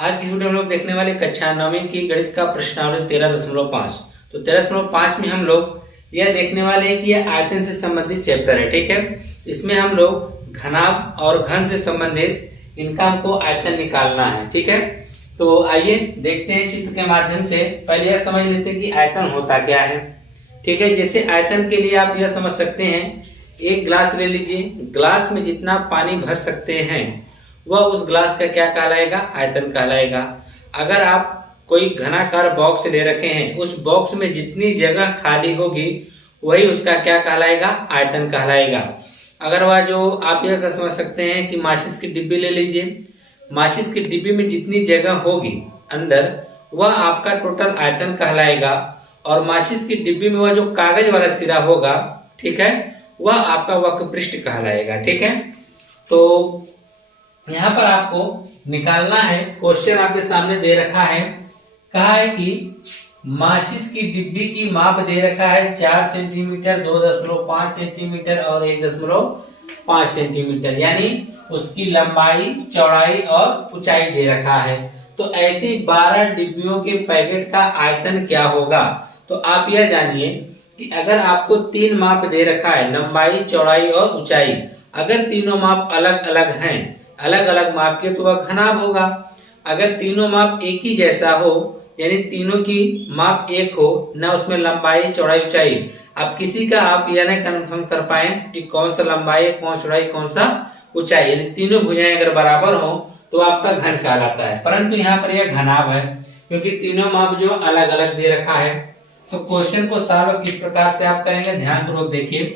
आज की वीडियो में हम लोग देखने वाले कक्षा 9वीं की गणित का प्रश्नावली 13.5। तो 13.5 में हम लोग यह देखने वाले हैं कि यह आयतन से संबंधित चैप्टर है। ठीक है, इसमें हम लोग घनाभ और घन से संबंधित इनका हमको आयतन निकालना है। ठीक है, तो आइए देखते हैं चित्र के माध्यम से। पहले यह समझ लेते हैं कि आयतन होता क्या है। ठीक है, जैसे आयतन के लिए आप यह समझ सकते हैं, एक गिलास ले लीजिए, गिलास में जितना पानी भर सकते हैं वह उस ग्लास का क्या कहलाएगा? आयतन कहलाएगा। अगर आप कोई घनाकार बॉक्स ले रखे हैं, उस बॉक्स में जितनी जगह खाली होगी वही उसका क्या कहलाएगा? आयतन कहलाएगा। अगर वह जो आप यह समझ सकते हैं कि माचिस की डिब्बी ले लीजिए, माचिस की डिब्बी में जितनी जगह होगी अंदर वह आपका टोटल आयतन कहलाएगा। और माचिस की डिब्बी में वह जो कागज वाला सिरा होगा, ठीक है, वह आपका वक्रपृष्ठ कहलाएगा। ठीक है, तो यहाँ पर आपको निकालना है। क्वेश्चन आपके सामने दे रखा है, कहा है कि माचिस की डिब्बी की माप दे रखा है 4 सेंटीमीटर, 2.5 सेंटीमीटर और 1.5 सेंटीमीटर, यानी उसकी लंबाई, चौड़ाई और ऊंचाई दे रखा है। तो ऐसी 12 डिब्बियों के पैकेट का आयतन क्या होगा? तो आप यह जानिए कि अगर आपको 3 माप दे रखा है, लंबाई, चौड़ाई और ऊंचाई, अगर तीनों माप अलग अलग हैं, अलग अलग माप के, तो वह घनाभ होगा। अगर तीनों माप एक ही जैसा हो, यानी तीनों की माप एक हो, ना उसमें लंबाई, चौड़ाई, ऊंचाई, अब किसी का आप यह नहीं कंफर्म कर पाए कि कौन सा लंबाई है, कौन सा चौड़ाई, कौन सा ऊंचाई, यदि तीनों भुजाएं अगर बराबर हो तो आपका घन कहलाता है। परंतु यहाँ पर यह घनाभ है क्योंकि तीनों माप जो अलग अलग दे रखा है। तो क्वेश्चन को सॉल्व किस प्रकार से आप करेंगे, ध्यान पूर्वक देखिए।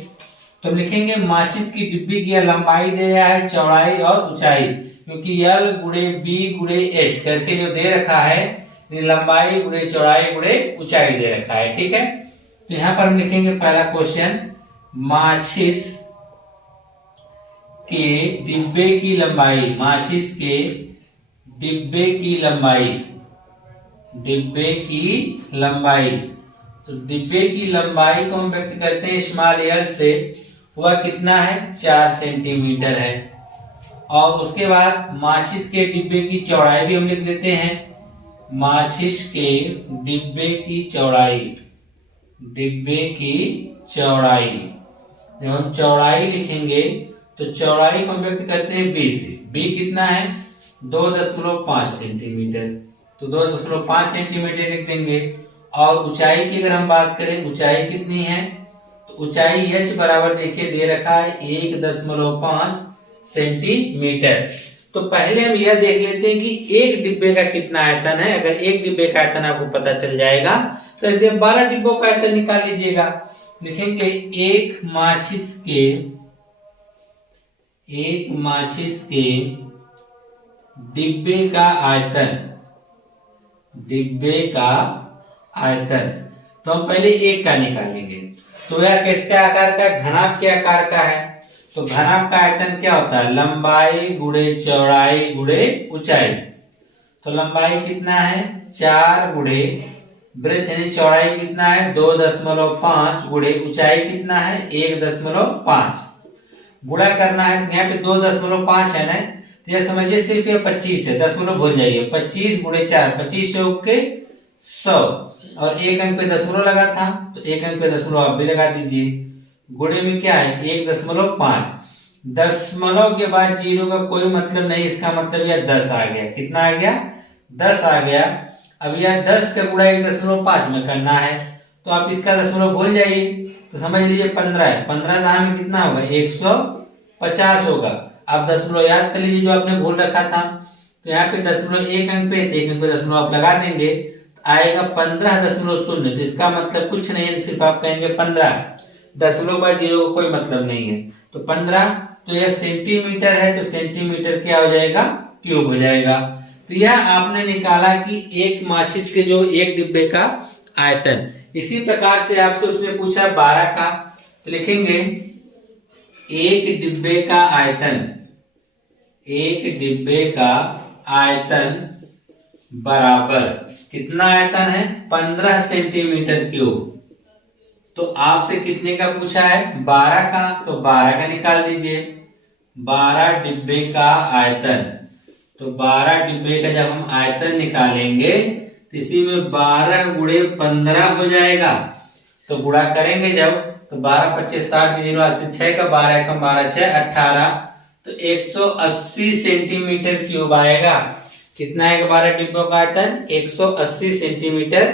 तो लिखेंगे माचिस की डिब्बी की लंबाई दे रहा है, चौड़ाई और ऊंचाई, क्योंकि L गुणे B गुणे H करके जो दे रखा है, लंबाई गुणे चौड़ाई गुणे ऊंचाई दे रखा है। ठीक है, तो यहाँ पर हम लिखेंगे पहला क्वेश्चन, माचिस के डिब्बे की लंबाई, माचिस के डिब्बे की लंबाई, डिब्बे की लंबाई, तो डिब्बे की लंबाई को हम व्यक्त करते हैं स्मॉल l से, वह कितना है? 4 सेंटीमीटर है। और उसके बाद माचिस के डिब्बे की चौड़ाई भी हम लिख देते हैं, माचिस के डिब्बे की चौड़ाई, डिब्बे की चौड़ाई, जब हम चौड़ाई लिखेंगे तो चौड़ाई को हम व्यक्त करते हैं b से। b कितना है? 2.5 सेंटीमीटर, तो 2.5 सेंटीमीटर लिख देंगे। और ऊंचाई की अगर हम बात करें, ऊंचाई कितनी है? तो ऊंचाई h बराबर देखिए दे रखा है 1.5 सेंटीमीटर। तो पहले हम यह देख लेते हैं कि एक डिब्बे का कितना आयतन है। अगर एक डिब्बे का आयतन आपको पता चल जाएगा तो ऐसे 12 डिब्बों का आयतन निकाल लीजिएगा। लिखेंगे एक माचिस के डिब्बे का आयतन, डिब्बे का आयतन, तो हम पहले एक का निकालेंगे। तो यह किसके आकार का? घनाभ के आकार का है। तो घनाभ का आयतन क्या होता है? लंबाई गुणे चौड़ाई गुणे ऊंचाई। तो लंबाई कितना है? 4 गुणे वृत्त, यानी चौड़ाई कितना है? 2.5 गुणे ऊंचाई कितना है? 1.5। गुणा करना है, यहाँ पे 2.5 है ना, तो यह समझिए सिर्फ ये 25 है, दशमलव भूल जाइए। 25 गुणे 4, 25 चौक के 100, और एक अंक पे दशमलव लगा था तो एक अंक पे दशमलव आप भी लगा दीजिए। गुणे में क्या है? 1.5। दशमलव के बाद जीरो का कोई मतलब नहीं, इसका मतलब यह 10 आ गया। कितना आ गया? 10 आ गया। अब यह 10 का गुणा 1.5 में करना है, तो आप इसका दशमलव भूल जाइए, तो समझ लीजिए 15 है। 15 दाह में कितना होगा? 150 होगा। आप दशमलव याद कर लीजिए जो आपने भूल रखा था। तो यहाँ पे दशमलव एक अंक पे, एक अंक पे दशमलव आप लगा देंगे, आएगा 15.0। तो इसका मतलब कुछ नहीं है, सिर्फ आप कहेंगे 15। दशमलव बाद जीरो कोई मतलब नहीं है, तो 15। तो यह सेंटीमीटर है, तो सेंटीमीटर क्या हो जाएगा? क्यूब हो जाएगा। तो यह आपने निकाला कि एक माचिस के जो एक डिब्बे का आयतन। इसी प्रकार से आपसे उसने पूछा 12 का, तो लिखेंगे एक डिब्बे का आयतन, एक डिब्बे का आयतन बराबर कितना आयतन है? 15 सेंटीमीटर क्यूब। तो आपसे कितने का पूछा है? 12 का, तो 12 का निकाल दीजिए। 12 डिब्बे का आयतन तो 12 डिब्बे का जब हम आयतन निकालेंगे तो इसी में 12 गुणे 15 हो जाएगा। तो गुणा करेंगे जब तो 12 25 60 की 0 80 6 का 12 एकम 12 6 18 तो 180 सेंटीमीटर क्यूब आएगा। कितना है 12 डिब्बों का आयतन? 180 सेंटीमीटर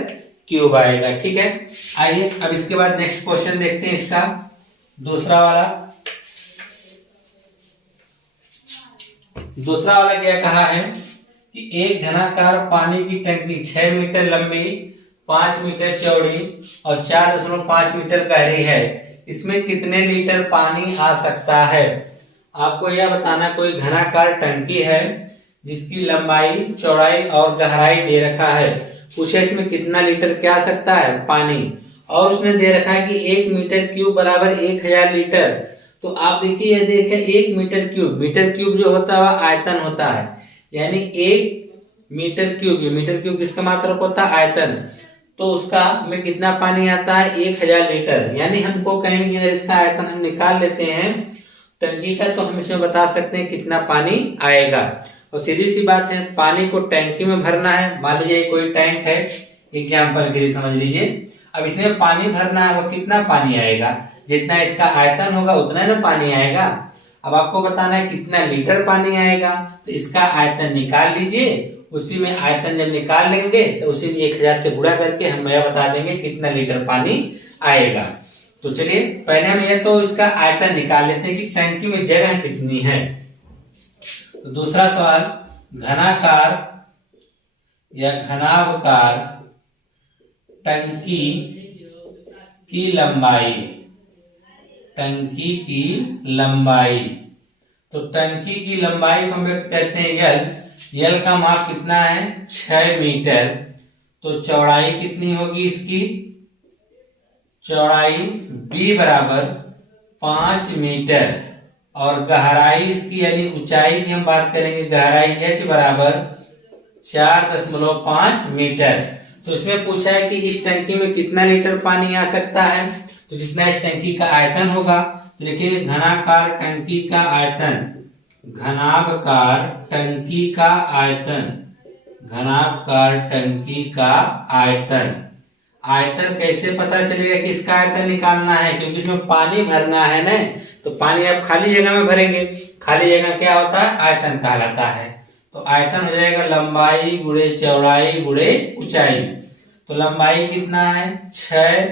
क्यूब आएगा। ठीक है, आइए अब इसके बाद नेक्स्ट क्वेश्चन देखते हैं इसका दूसरा वाला क्या कहा है कि एक घनाकार पानी की टंकी 6 मीटर लंबी 5 मीटर चौड़ी और 4.5 मीटर गहरी है, इसमें कितने लीटर पानी आ सकता है? आपको यह बताना, कोई घनाकार टंकी है जिसकी लंबाई चौड़ाई और गहराई दे रखा है, पूछे इसमें कितना लीटर क्या आ सकता है पानी, और उसने दे रखा है कि 1 मीटर क्यूब बराबर 1000 लीटर। तो आप देखिए, यह देखिए 1 मीटर क्यूब जो होता है वह आयतन होता है, यानी 1 मीटर क्यूब किसका मात्रक होता है? आयतन। तो उसका में कितना पानी आता है? 1000 लीटर। यानी हमको कहेंगे अगर इसका आयतन हम निकाल लेते हैं टंकी का, तो हम इसमें बता सकते हैं कितना पानी आएगा। और सीधी सी बात है, पानी को टैंकी में भरना है। मान लीजिए कोई टैंक है, एग्जाम्पल के लिए समझ लीजिए। अब इसमें पानी भरना है, वो कितना पानी आएगा? जितना इसका आयतन होगा उतना ना पानी आएगा। अब आपको बताना है कितना लीटर पानी आएगा, तो इसका आयतन निकाल लीजिए, उसी में आयतन जब निकाल लेंगे तो उसी में 1000 से गुणा करके हम यह बता देंगे कितना लीटर पानी आएगा। तो चलिए पहले हम ये तो इसका आयतन निकाल लेते हैं कि टंकी में जगह कितनी है। तो दूसरा सवाल, घनाकार या घनाभकार टंकी की लंबाई, तो टंकी की लंबाई को हम व्यक्त करते हैं यल का माप कितना है? 6 मीटर। तो चौड़ाई कितनी होगी इसकी? चौड़ाई b बराबर 5 मीटर और गहराई इसकी यानी ऊंचाई की हम बात करेंगे, गहराई h बराबर 4.5 मीटर। तो इसमें पूछा है कि इस टंकी में कितना लीटर पानी आ सकता है, तो जितना इस टंकी का आयतन होगा। तो देखिए घनाकार टंकी का आयतन, घनाभकार टंकी का आयतन कैसे पता चलेगा कि इसका आयतन निकालना है? क्योंकि इसमें पानी भरना है ना, तो पानी आप खाली जगह में भरेंगे, खाली जगह क्या होता है? आयतन कहलाता है। तो आयतन हो जाएगा लंबाई गुणे चौड़ाई गुणे ऊंचाई। तो लंबाई कितना है? 6,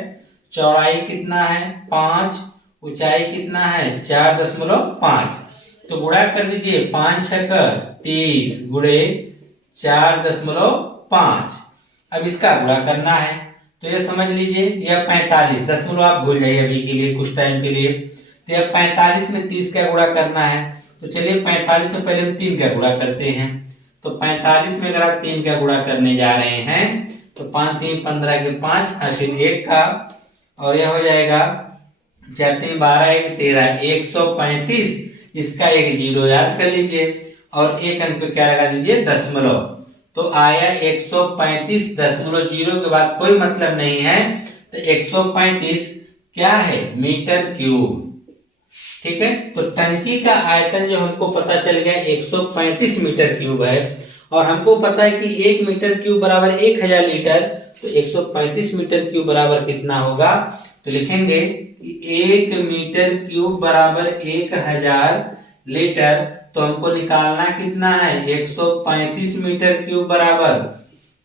चौड़ाई कितना है? 5, ऊंचाई कितना है? 4.5। तो गुणा कर दीजिए, 5 6 30 गुणे 4.5। अब इसका गुणा करना है, तो ये समझ लीजिए यह 45, दशमलव आप भूल जाइए अभी के लिए, कुछ टाइम के लिए। तो यह 45 में 30 का गुणा करना है। तो चलिए 45 में पहले हम 3 का गुणा करते हैं। तो 45 में अगर आप 3 का गुणा करने जा रहे हैं तो 5 3 15 के 5 हासिल 1 का, और यह हो जाएगा 4 3 12 1 13 135। इसका एक जीरो याद कर लीजिए और एक अंक पे क्या लगा दीजिए? दशमलव। तो आया 135.0 के बाद कोई मतलब नहीं है, तो 135 क्या है? Metre cube. ठीक है, तो टंकी का आयतन जो हमको पता चल गया 135 मीटर क्यूब है, और हमको पता है कि 1 मीटर क्यूब बराबर 1000 लीटर। तो 135 मीटर क्यूब बराबर कितना होगा? तो लिखेंगे कि 1 मीटर क्यूब बराबर 1000 लीटर। तो हमको निकालना कितना है? 135 मीटर क्यूब बराबर,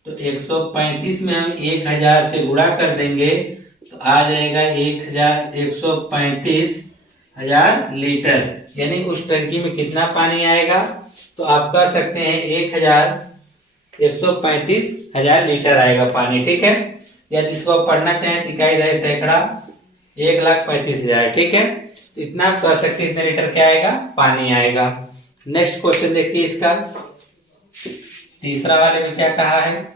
तो 135 में हम 1000 से गुणा कर देंगे तो आ जाएगा 135,000 लीटर। यानी उस टंकी में कितना पानी आएगा? तो आप कह सकते हैं 135,000 लीटर आएगा पानी। ठीक है, या जिसको आप पढ़ना चाहें इकाई दही सैकड़ा 1,35,000। ठीक है, तो इतना आप कह सकते हैं इतने लीटर क्या आएगा? पानी आएगा। नेक्स्ट क्वेश्चन देखिए इसका तीसरा वाले में क्या कहा है।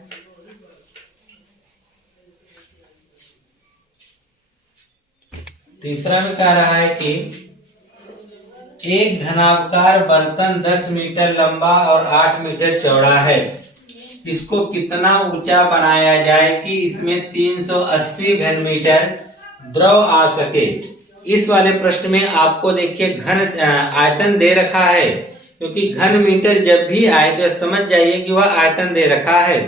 तीसरा में कह रहा है कि एक घनाभकार बर्तन 10 मीटर लंबा और 8 मीटर चौड़ा है, इसको कितना ऊंचा बनाया जाए कि इसमें 380 घन मीटर द्रव आ सके। इस वाले प्रश्न में आपको देखिए घन आयतन दे रखा है क्योंकि घन मीटर जब भी आए तो समझ जाइए कि वह आयतन दे रखा है।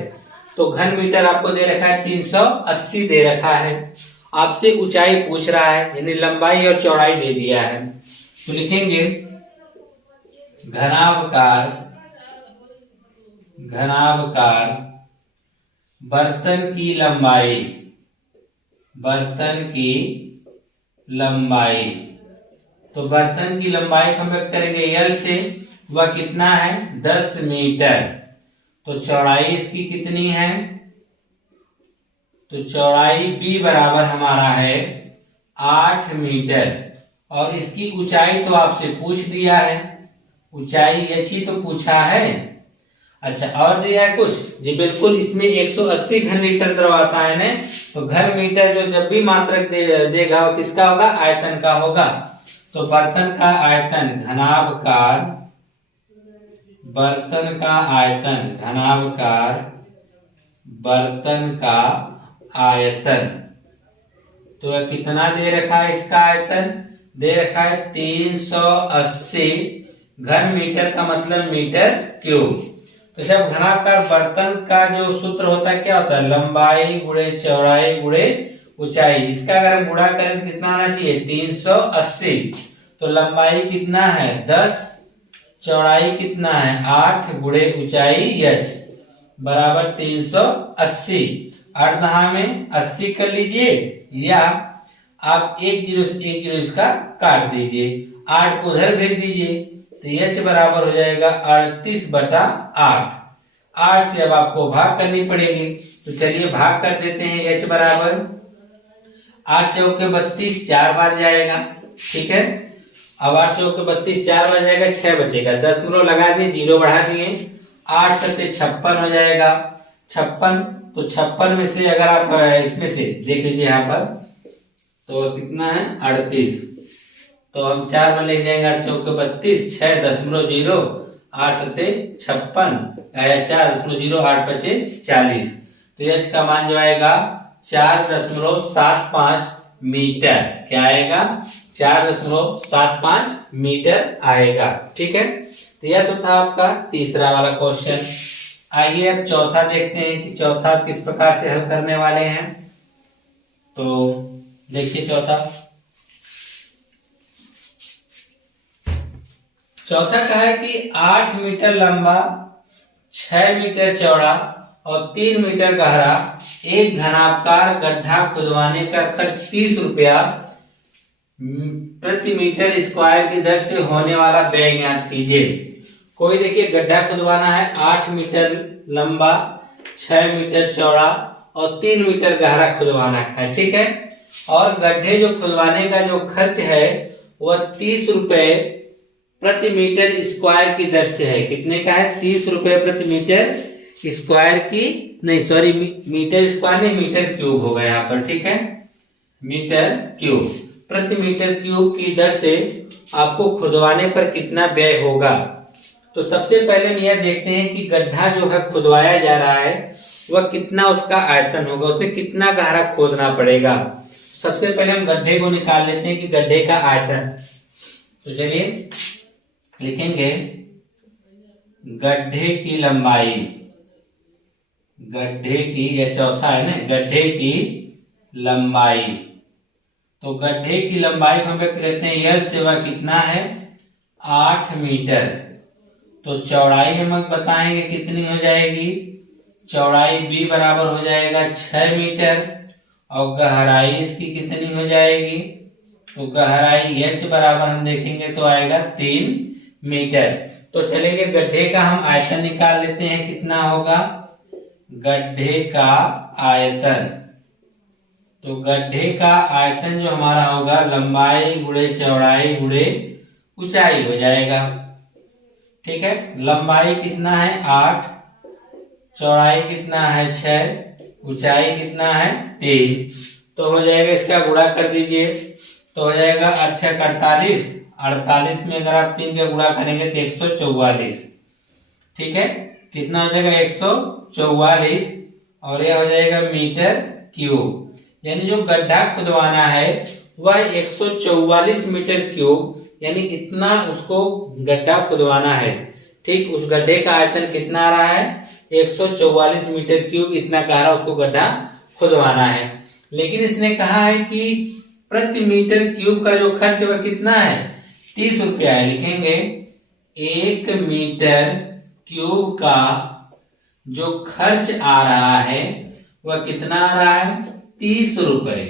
तो घन मीटर आपको दे रखा है 380 दे रखा है। आपसे ऊंचाई पूछ रहा है, यानी लंबाई और चौड़ाई दे दिया है। तो लिखेंगे घनाभकार बर्तन की लंबाई। तो बर्तन की लंबाई को हम व्यक्त करेंगे L से, वह कितना है 10 मीटर। तो चौड़ाई इसकी कितनी है, तो चौड़ाई B बराबर हमारा है 8 मीटर। और इसकी ऊंचाई तो आपसे पूछ दिया है, ऊंचाई h ही तो पूछा है। अच्छा, और दिया है कुछ जी? बिल्कुल, इसमें 180 घन मीटर द्रव आता है ना, तो घन मीटर जो जब भी मात्रक देगा वो किसका होगा, आयतन का होगा। तो बर्तन का आयतन घनाभकार बर्तन का आयतन, तो यह कितना दे रखा है, इसका आयतन दे रखा है 380 घन मीटर, का मतलब मीटर क्यूब। तो जब घनाभकार बर्तन का जो सूत्र होता है क्या होता है, लंबाई गुणे चौड़ाई गुणे ऊंचाई। इसका अगर हम गुणा करें तो कितना आना चाहिए 380। तो लंबाई कितना है 10, चौड़ाई कितना है 8 गुणे ऊंचाई h बराबर 380। अर्धहा में 80 कर लीजिए, या आप एक जीरो इसका काट दीजिए, 8 को उधर भेज दीजिए, तो h बराबर हो जाएगा 38/8। 8 से अब आपको भाग करनी पड़ेगी, तो चलिए भाग कर देते हैं। h बराबर 8 से होके 32 4 बार जाएगा, ठीक है। अब 8 से होके 32 4 बार जाएगा, 6 बचेगा, 10 लगा दिए, 0 बढ़ा दिए, 8 से 56 हो जाएगा। 56, तो 56 में से अगर आप इसमें से देख लीजिए यहाँ पर, तो कितना है 38। तो हम 4 में ले जाएंगे, 8 से होके 32, 6.0, 8 सते 56, 4.0, 8 बचे 40। तो h का मान जो आएगा 4.75 मीटर। क्या आएगा, 4.75 मीटर आएगा, ठीक है। तो यह तो था आपका तीसरा वाला क्वेश्चन। आइए अब चौथा देखते हैं कि चौथा किस प्रकार से हल करने वाले हैं। तो देखिए चौथा कहा है कि 8 मीटर लंबा, 6 मीटर चौड़ा और 3 मीटर गहरा एक घनाभकार गड्ढा खुदवाने का खर्च 30 रुपया प्रति मीटर स्क्वायर की दर से होने वाला व्यय ज्ञात कीजिए। कोई देखिए गड्ढा खुदवाना है, 8 मीटर लंबा, 6 मीटर चौड़ा और 3 मीटर गहरा खुदवाना है, ठीक है। और गड्ढे जो खुदवाने का जो खर्च है वह 30 रुपए प्रति मीटर स्क्वायर की दर से है। कितने का है, 30 रुपए प्रति मीटर स्क्वायर की, नहीं सॉरी, मीटर स्क्वायर नहीं, मीटर क्यूब होगा यहाँ पर, ठीक है। मीटर क्यूब प्रति मीटर क्यूब की दर से आपको खुदवाने पर कितना व्यय होगा। तो सबसे पहले हम यह देखते हैं कि गड्ढा जो है खुदवाया जा रहा है वह कितना उसका आयतन होगा, उसमें कितना गहरा खोदना पड़ेगा। सबसे पहले हम गड्ढे को निकाल लेते हैं कि गड्ढे का आयतन। तो चलिए लिखेंगे गड्ढे की लंबाई, गड्ढे की, यह चौथा है ना, गड्ढे की लंबाई। तो गड्ढे की लंबाई को हम व्यक्त करते हैं L से, वह कितना है 8 मीटर। तो चौड़ाई हम बताएंगे कितनी हो जाएगी, चौड़ाई B बराबर हो जाएगा 6 मीटर और गहराई इसकी कितनी हो जाएगी, तो गहराई H बराबर हम देखेंगे तो आएगा 3 मीटर। तो चलेंगे गड्ढे का हम आयतन निकाल लेते हैं, कितना होगा गड्ढे का आयतन। तो गड्ढे का आयतन जो हमारा होगा लंबाई गुणे चौड़ाई गुणे ऊंचाई हो जाएगा, ठीक है। लंबाई कितना है 8, चौड़ाई कितना है 6, ऊंचाई कितना है 3। तो हो जाएगा, इसका गुणा कर दीजिए, तो हो जाएगा 8 48, 48 में अगर आप 3 का गुणा करेंगे तो 144, ठीक है। कितना हो जाएगा 144 और यह हो जाएगा मीटर क्यूब। यानी जो गड्ढा खुदवाना है वह 144 मीटर क्यूब यानी इतना उसको गड्ढा खुदवाना है। ठीक, उस गड्ढे का आयतन कितना आ रहा है 144 मीटर क्यूब, इतना गहरा उसको गड्ढा खुदवाना है। लेकिन इसने कहा है कि प्रति मीटर क्यूब का जो खर्च वह कितना है 30 रुपया है। लिखेंगे 1 मीटर क्यूब का जो खर्च आ रहा है वह कितना आ रहा है 30 रुपए।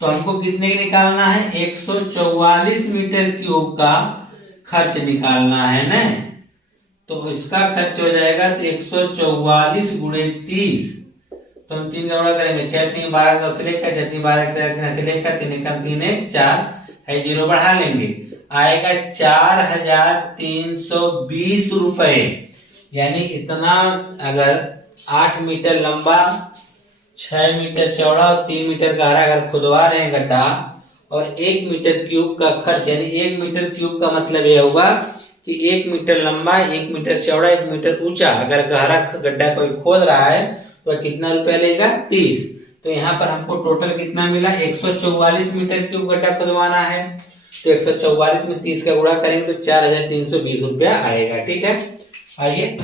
तो हमको कितने का निकालना है 144 मीटर क्यूब का खर्च निकालना है ना। तो इसका खर्च हो जाएगा 144 गुणे 30। तो हम 3 का गुणा करेंगे 6 3 12 10 लेकर 6 3 12 13 से लेकर 3 1 3 1 4 है, जीरो बढ़ा लेंगे, आएगा 4320 रुपए। यानी इतना अगर 8 मीटर लंबा 6 मीटर चौड़ा और 3 मीटर गहरा अगर खुदवा रहे हैं गड्ढा और 1 मीटर क्यूब का खर्च, यानी 1 मीटर क्यूब का मतलब यह होगा कि 1 मीटर लंबा 1 मीटर चौड़ा 1 मीटर ऊंचा अगर गहरा गड्ढा कोई खोद रहा है तो कितना रुपया लेगा 30। तो यहाँ पर हमको टोटल कितना मिला 144 मीटर क्यूब गड्ढा खुदवाना है। तो 144 में 30 का गुणा करेंगे तो 4320 रुपया आएगा। ठीक है, आइए